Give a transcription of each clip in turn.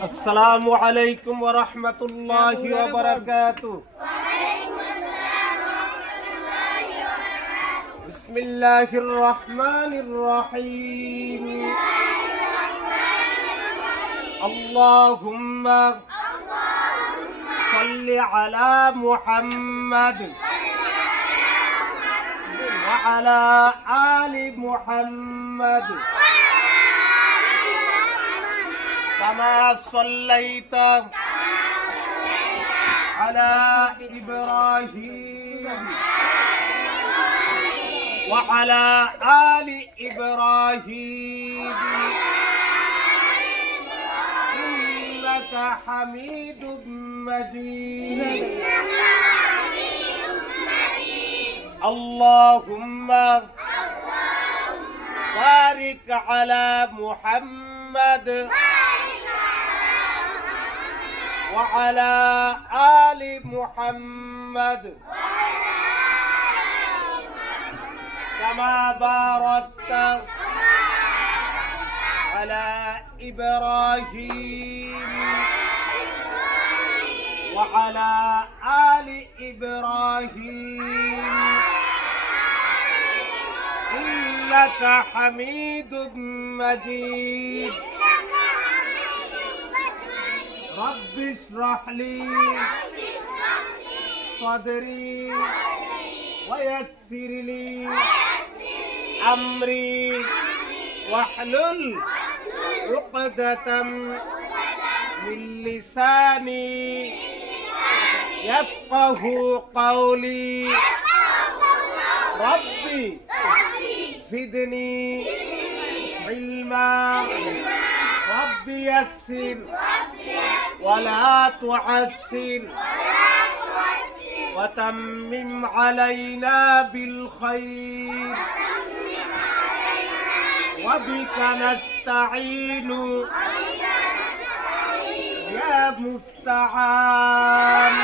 আসসালামু আলাইকুম ওয়া রাহমাতুল্লাহি ওয়া বারাকাতুহু। বিসমিল্লাহির রহমানির রহিম। আল্লাহুম্মা সাল্লি আলা মুহাম্মাদ ওয়া আলা আলি মুহাম্মাদ كما صليت على إبراهيم وعلى آل إبراهيم إنك حميد مجيد. اللهم بارك على محمد وعلى آل محمد كما باركت على إبراهيم وعلى آل إبراهيم إنك حميد مجيد. رب اشرح لي صدري ويسر لي أمري واحلل عقدة من لساني يفقه قولي. ربي زدني علما. ربي يسر ولا تعسر وتمم علينا بالخير وبك نستعين يا مستعان.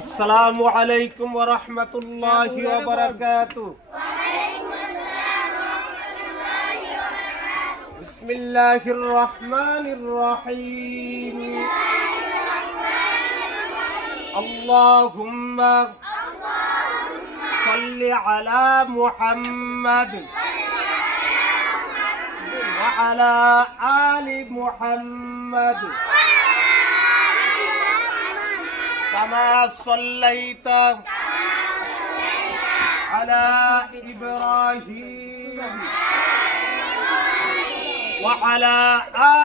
السلام عليكم ورحمة الله وبركاته. بسم الله الرحمن الرحيم. اللهم صل على محمد وعلى آل محمد كما صليت على إبراهيم وعلى آل